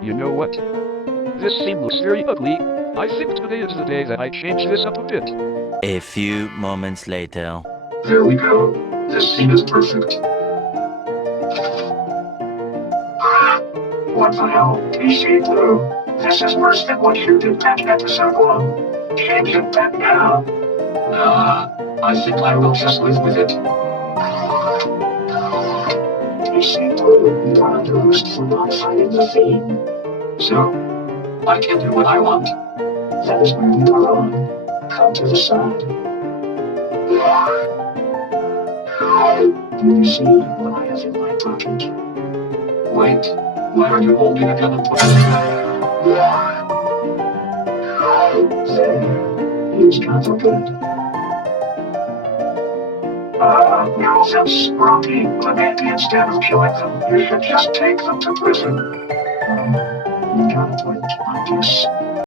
You know what? This scene looks very ugly. I think today is the day that I change this up a bit. A few moments later. There we go. This scene is perfect. What the hell? PC Blue? This is worse than what you did back in episode 1. Change it back now. I think I will just live with it. PC Blue, you are under arrest for modifying the theme. So, I can do what I want. That is where you are wrong. Come to the side. Do you see what I have in my pocket? Wait, why are you holding a gun and pointing it? There, use gun for good. Nonsense, Rocky, but maybe instead of killing them, you should just take them to prison. You got a point, I guess.